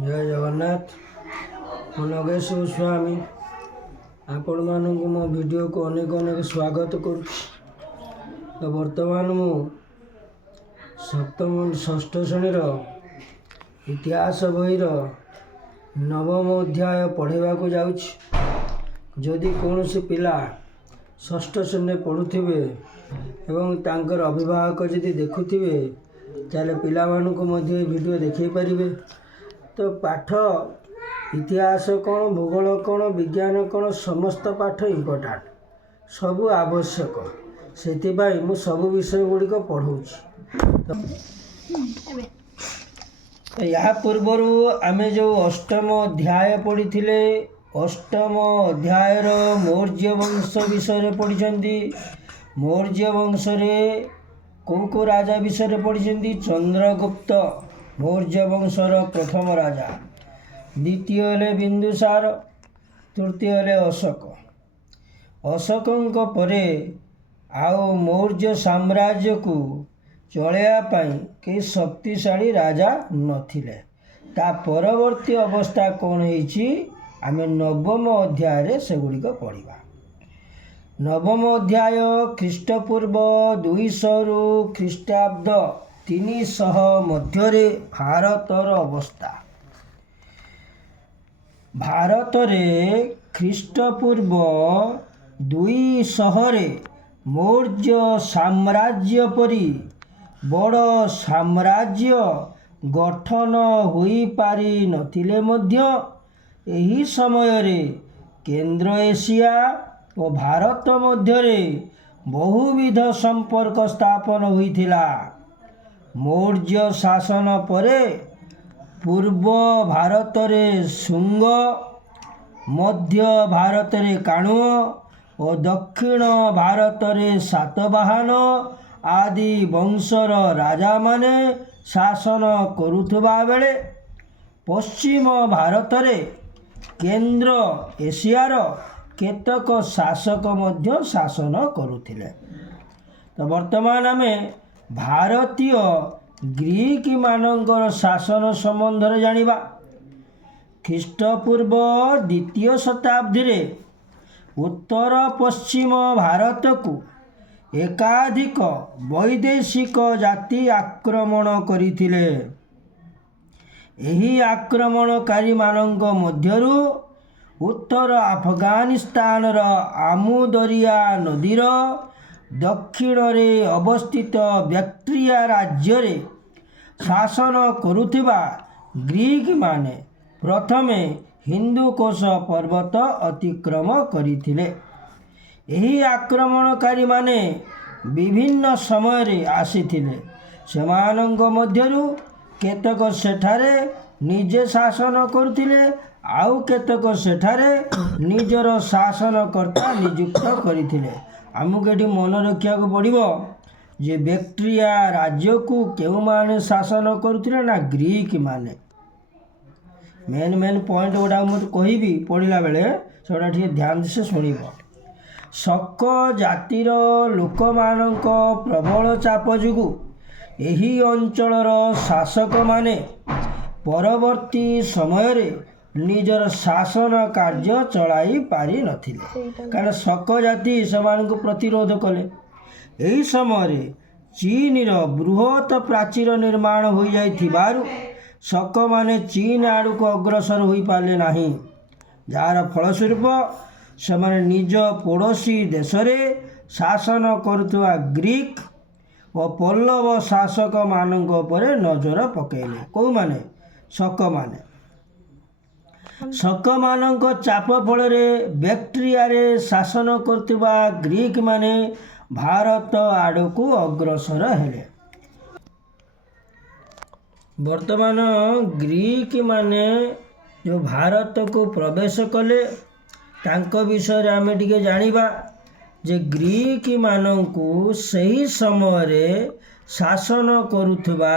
जय जगन्नाथ। ମୁଁ ନଗେଶ ସ୍ୱାମୀ ଆପଣମାନଙ୍କୁ ମୋ ଭିଡ଼ିଓକୁ ଅନେକ ଅନେକ ସ୍ୱାଗତ କରୁଛି। ତ ବର୍ତ୍ତମାନ ମୁଁ ଷଷ୍ଠ ଶ୍ରେଣୀର ଇତିହାସ ବହିର ନବମ ଅଧ୍ୟାୟ ପଢ଼ାଇବାକୁ ଯାଉଛି। ଯଦି କୌଣସି ପିଲା ଷଷ୍ଠ ଶ୍ରେଣୀରେ ପଢ଼ୁଥିବେ ଏବଂ ତାଙ୍କର ଅଭିଭାବକ ଯଦି ଦେଖୁଥିବେ ତାହେଲେ ପିଲାମାନଙ୍କୁ ମଧ୍ୟ ଏ ଭିଡ଼ିଓ ଦେଖାଇ ପାରିବେ। ତ ପାଠ ଇତିହାସ କ'ଣ, ଭୂଗୋଳ କ'ଣ, ବିଜ୍ଞାନ କ'ଣ, ସମସ୍ତ ପାଠ ଇମ୍ପୋର୍ଟାଣ୍ଟ, ସବୁ ଆବଶ୍ୟକ। ସେଥିପାଇଁ ମୁଁ ସବୁ ବିଷୟ ଗୁଡ଼ିକ ପଢ଼ଉଛି। ଏହା ପୂର୍ବରୁ ଆମେ ଯେଉଁ ଅଷ୍ଟମ ଅଧ୍ୟାୟ ପଢ଼ିଥିଲେ, ଅଷ୍ଟମ ଅଧ୍ୟାୟର ମୌର୍ଯ୍ୟ ବଂଶ ବିଷୟରେ ପଢ଼ିଛନ୍ତି। ମୌର୍ଯ୍ୟ ବଂଶରେ କେଉଁ ରାଜା ବିଷୟରେ ପଢ଼ିଛନ୍ତି? ଚନ୍ଦ୍ରଗୁପ୍ତ ମୌର୍ଯ୍ୟ ବଂଶର ପ୍ରଥମ ରାଜା। ଦ୍ୱିତୀୟ ହେଲେ ବିନ୍ଦୁସାର, ତୃତୀୟ ହେଲେ ଅଶୋକ। ଅଶୋକଙ୍କ ପରେ ଆଉ ମୌର୍ଯ୍ୟ ସାମ୍ରାଜ୍ୟକୁ ଚଳାଇବା ପାଇଁ କେହି ଶକ୍ତିଶାଳୀ ରାଜା ନଥିଲେ। ତା ପରବର୍ତ୍ତୀ ଅବସ୍ଥା କ'ଣ ହେଇଛି ଆମେ ନବମ ଅଧ୍ୟାୟରେ ସେଗୁଡ଼ିକ ପଢ଼ିବା। ନବମ ଅଧ୍ୟାୟ ଖ୍ରୀଷ୍ଟପୂର୍ବ 200ରୁ ଖ୍ରୀଷ୍ଟାବ୍ଦ 300 ମଧ୍ୟରେ ଭାରତର ଅବସ୍ଥା। ଭାରତରେ ଖ୍ରୀଷ୍ଟପୂର୍ବ 200ରେ ମୌର୍ଯ୍ୟ ସାମ୍ରାଜ୍ୟ ପରି ବଡ଼ ସାମ୍ରାଜ୍ୟ ଗଠନ ହୋଇପାରିନଥିଲେ ମଧ୍ୟ ଏହି ସମୟରେ କେନ୍ଦ୍ର ଏସିଆ ଓ ଭାରତ ମଧ୍ୟରେ ବହୁବିଧ ସମ୍ପର୍କ ସ୍ଥାପନ ହୋଇଥିଲା। ମୌର୍ଯ୍ୟ ଶାସନ ପରେ ପୂର୍ବ ଭାରତରେ ଶୁଙ୍ଗ, ମଧ୍ୟ ଭାରତରେ କାଣୁଅ ଓ ଦକ୍ଷିଣ ଭାରତରେ ସାତବାହନ ଆଦି ବଂଶର ରାଜାମାନେ ଶାସନ କରୁଥିବା ବେଳେ ପଶ୍ଚିମ ଭାରତରେ କେନ୍ଦ୍ର ଏସିଆର କେତେକ ଶାସକ ମଧ୍ୟ ଶାସନ କରୁଥିଲେ। ତ ବର୍ତ୍ତମାନ ଆମେ ଭାରତୀୟ ଗ୍ରୀକମାନଙ୍କର ଶାସନ ସମ୍ବନ୍ଧରେ ଜାଣିବା। ଖ୍ରୀଷ୍ଟପୂର୍ବ 2ୟ ଶତାବ୍ଦୀରେ ଉତ୍ତର ପଶ୍ଚିମ ଭାରତକୁ ଏକାଧିକ ବୈଦେଶିକ ଜାତି ଆକ୍ରମଣ କରିଥିଲେ। ଏହି ଆକ୍ରମଣକାରୀମାନଙ୍କ ମଧ୍ୟରୁ ଉତ୍ତର ଆଫଗାନିସ୍ତାନର ଆମୁଦରିଆ ନଦୀର ଦକ୍ଷିଣରେ ଅବସ୍ଥିତ ବ୍ୟାକ୍ଟ୍ରିଆ ରାଜ୍ୟରେ ଶାସନ କରୁଥିବା ଗ୍ରୀକମାନେ ପ୍ରଥମେ ହିନ୍ଦୁକୁଶ ପର୍ବତ ଅତିକ୍ରମ କରିଥିଲେ। ଏହି ଆକ୍ରମଣକାରୀମାନେ ବିଭିନ୍ନ ସମୟରେ ଆସିଥିଲେ। ସେମାନଙ୍କ ମଧ୍ୟରୁ କେତେକ ସେଠାରେ ନିଜେ ଶାସନ କରୁଥିଲେ, ଆଉ କେତେକ ସେଠାରେ ନିଜର ଶାସନକର୍ତ୍ତା ନିଯୁକ୍ତ କରିଥିଲେ। ଆମକୁ ଏଠି ମନେ ରଖିବାକୁ ପଡ଼ିବ ଯେ ବ୍ୟାକ୍ଟ୍ରିଆ ରାଜ୍ୟକୁ କେଉଁମାନେ ଶାସନ କରୁଥିଲେ ନା ଗ୍ରୀକମାନେ। ମେନ୍ ପଏଣ୍ଟ ଗୁଡ଼ାକ ମୁଁ କହିବି ପଢ଼ିଲା ବେଳେ, ସେଗୁଡ଼ା ଟିକେ ଧ୍ୟାନ ସେ ଶୁଣିବ। ଶକ ଜାତିର ଲୋକମାନଙ୍କ ପ୍ରବଳ ଚାପ ଯୋଗୁଁ ଏହି ଅଞ୍ଚଳର ଶାସକମାନେ ପରବର୍ତ୍ତୀ ସମୟରେ ନିଜର ଶାସନ କାର୍ଯ୍ୟ ଚଳାଇ ପାରିନଥିଲେ, କାରଣ ଶକ ଜାତି ସେମାନଙ୍କୁ ପ୍ରତିରୋଧ କଲେ। ଏହି ସମୟରେ ଚୀନର ବୃହତ୍ ପ୍ରାଚୀର ନିର୍ମାଣ ହୋଇଯାଇଥିବାରୁ ଶକମାନେ ଚୀନ ଆଡ଼କୁ ଅଗ୍ରସର ହୋଇପାରିଲେ ନାହିଁ, ଯାହାର ଫଳସ୍ୱରୂପ ସେମାନେ ନିଜ ପଡ଼ୋଶୀ ଦେଶରେ ଶାସନ କରୁଥିବା ଗ୍ରୀକ ଓ ପଲ୍ଲବ ଶାସକମାନଙ୍କ ଉପରେ ନଜର ପକାଇଲେ। କେଉଁମାନେ? ଶକମାନେ। ଶକମାନଙ୍କ ଚାପ ଫଳରେ ବ୍ୟାକ୍ଟ୍ରିଆରେ ଶାସନ କରୁଥିବା ଗ୍ରୀକମାନେ ଭାରତ ଆଡ଼କୁ ଅଗ୍ରସର ହେଲେ। ବର୍ତ୍ତମାନ ଗ୍ରୀକମାନେ ଯେଉଁ ଭାରତକୁ ପ୍ରବେଶ କଲେ ତାଙ୍କ ବିଷୟରେ ଆମେ ଟିକେ ଜାଣିବା। ଯେ ଗ୍ରୀକମାନଙ୍କୁ ସେହି ସମୟରେ ଶାସନ କରୁଥିବା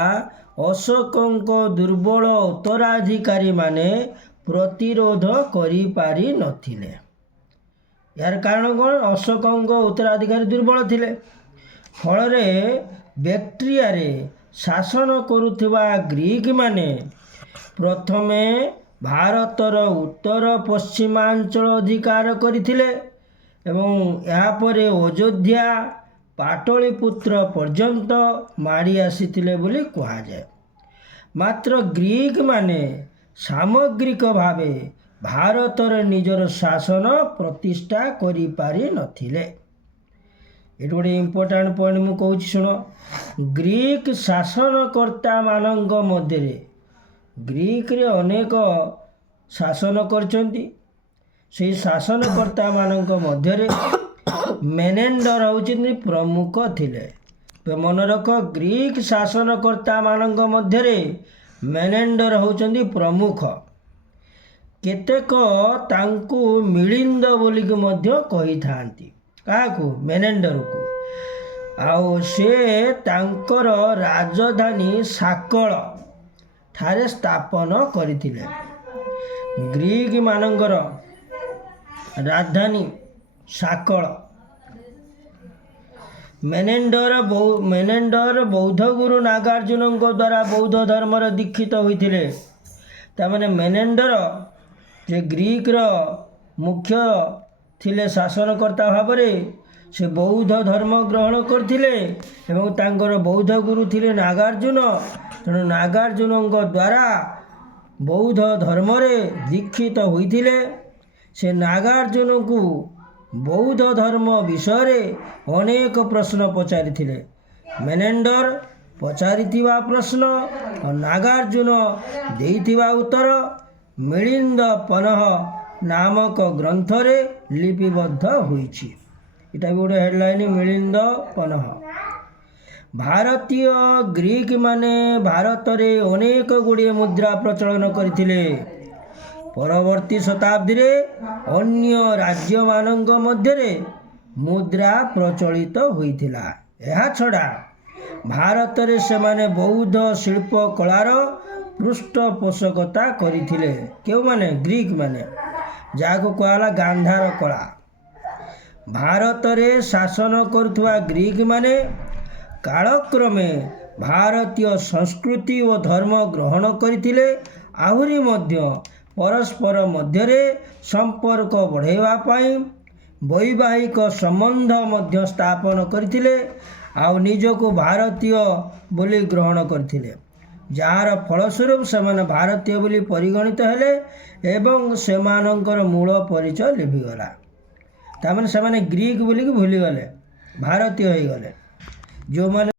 ଅଶୋକଙ୍କ ଦୁର୍ବଳ ଉତ୍ତରାଧିକାରୀମାନେ ପ୍ରତିରୋଧ କରିପାରିନଥିଲେ। ଏହାର କାରଣ କ'ଣ? ଅଶୋକଙ୍କ ଉତ୍ତରାଧିକାରୀ ଦୁର୍ବଳ ଥିଲେ। ଫଳରେ ବ୍ୟାକ୍ଟ୍ରିଆରେ ଶାସନ କରୁଥିବା ଗ୍ରୀକମାନେ ପ୍ରଥମେ ଭାରତର ଉତ୍ତର ପଶ୍ଚିମାଞ୍ଚଳ ଅଧିକାର କରିଥିଲେ ଏବଂ ଏହାପରେ ଅଯୋଧ୍ୟା ପାଟଳିପୁତ୍ର ପର୍ଯ୍ୟନ୍ତ ମାଡ଼ି ଆସିଥିଲେ ବୋଲି କୁହାଯାଏ। ମାତ୍ର ଗ୍ରୀକ୍ ମାନେ ସାମଗ୍ରିକ ଭାବେ ଭାରତରେ ନିଜର ଶାସନ ପ୍ରତିଷ୍ଠା କରିପାରିନଥିଲେ। ଏଠି ଗୋଟେ ଇମ୍ପୋର୍ଟାଣ୍ଟ ପଏଣ୍ଟ ମୁଁ କହୁଛି ଶୁଣ। ଗ୍ରୀକ୍ ଶାସନକର୍ତ୍ତାମାନଙ୍କ ମଧ୍ୟରେ ଗ୍ରୀକ୍ରେ ଅନେକ ଶାସନ କରିଛନ୍ତି। ସେହି ଶାସନକର୍ତ୍ତାମାନଙ୍କ ମଧ୍ୟରେ ମେନେଣ୍ଡର ହେଉଛନ୍ତି ପ୍ରମୁଖ ଥିଲେ। ମନେ ରଖ, ଗ୍ରୀକ୍ ଶାସନକର୍ତ୍ତାମାନଙ୍କ ମଧ୍ୟରେ ମେନେଣ୍ଡର ହେଉଛନ୍ତି ପ୍ରମୁଖ। କେତେକ ତାଙ୍କୁ ମିଳିନ୍ଦ ବୋଲିକି ମଧ୍ୟ କହିଥାନ୍ତି। କାହାକୁ? ମେନେଣ୍ଡରକୁ। ଆଉ ସେ ତାଙ୍କର ରାଜଧାନୀ ସାକଳ ଠାରେ ସ୍ଥାପନ କରିଥିଲେ। ଗ୍ରୀକ୍ ମାନଙ୍କର ରାଜଧାନୀ ସାକଳ। ମେନେଣ୍ଡର ବୌଦ୍ଧ ଗୁରୁ ନାଗାର୍ଜୁନଙ୍କ ଦ୍ୱାରା ବୌଦ୍ଧ ଧର୍ମର ଦୀକ୍ଷିତ ହୋଇଥିଲେ। ତାମାନେ ମେନେଣ୍ଡର ଯେ ଗ୍ରୀକ୍ର ମୁଖ୍ୟ ଥିଲେ ଶାସନକର୍ତ୍ତା ଭାବରେ, ସେ ବୌଦ୍ଧ ଧର୍ମ ଗ୍ରହଣ କରିଥିଲେ ଏବଂ ତାଙ୍କର ବୌଦ୍ଧ ଗୁରୁ ଥିଲେ ନାଗାର୍ଜୁନ। ତେଣୁ ନାଗାର୍ଜୁନଙ୍କ ଦ୍ୱାରା ବୌଦ୍ଧ ଧର୍ମରେ ଦୀକ୍ଷିତ ହୋଇଥିଲେ। ସେ ନାଗାର୍ଜୁନଙ୍କୁ ବୌଦ୍ଧ ଧର୍ମ ବିଷୟରେ ଅନେକ ପ୍ରଶ୍ନ ପଚାରିଥିଲେ। ମେନେଣ୍ଡର ପଚାରିଥିବା ପ୍ରଶ୍ନ ଓ ନାଗାର୍ଜୁନ ଦେଇଥିବା ଉତ୍ତର ମିଳିନ୍ଦ ପନଃ ନାମକ ଗ୍ରନ୍ଥରେ ଲିପିବଦ୍ଧ ହୋଇଛି। ଏଇଟା ବି ଗୋଟେ ହେଡ଼ଲାଇନ୍, ମିଳିନ୍ଦ ପନଃ। ଭାରତୀୟ ଗ୍ରୀକ୍ ମାନେ ଭାରତରେ ଅନେକ ଗୁଡ଼ିଏ ମୁଦ୍ରା ପ୍ରଚଳନ କରିଥିଲେ। ପରବର୍ତ୍ତୀ ଶତାବ୍ଦୀରେ ଅନ୍ୟ ରାଜ୍ୟମାନଙ୍କ ମଧ୍ୟରେ ମୁଦ୍ରା ପ୍ରଚଳିତ ହୋଇଥିଲା। ଏହାଛଡ଼ା ଭାରତରେ ସେମାନେ ବୌଦ୍ଧ ଶିଳ୍ପ କଳାର ପୃଷ୍ଠପୋଷକତା କରିଥିଲେ। କେଉଁମାନେ? ଗ୍ରୀକ୍ ମାନେ, ଯାହାକୁ କୁହାଗଲା ଗାନ୍ଧାର କଳା। ଭାରତରେ ଶାସନ କରୁଥିବା ଗ୍ରୀକ୍ ମାନେ କାଳକ୍ରମେ ଭାରତୀୟ ସଂସ୍କୃତି ଓ ଧର୍ମ ଗ୍ରହଣ କରିଥିଲେ। ଆହୁରି ମଧ୍ୟ ପରସ୍ପର ମଧ୍ୟରେ ସମ୍ପର୍କ ବଢ଼ାଇବା ପାଇଁ ବୈବାହିକ ସମ୍ବନ୍ଧ ମଧ୍ୟ ସ୍ଥାପନ କରିଥିଲେ ଆଉ ନିଜକୁ ଭାରତୀୟ ବୋଲି ଗ୍ରହଣ କରିଥିଲେ, ଯାହାର ଫଳସ୍ୱରୂପ ସେମାନେ ଭାରତୀୟ ବୋଲି ପରିଗଣିତ ହେଲେ ଏବଂ ସେମାନଙ୍କର ମୂଳ ପରିଚୟ ଲିଭିଗଲା। ତାମାନେ ସେମାନେ ଗ୍ରୀକ୍ ବୋଲିକି ଭୁଲିଗଲେ, ଭାରତୀୟ ହୋଇଗଲେ। ଯେଉଁମାନେ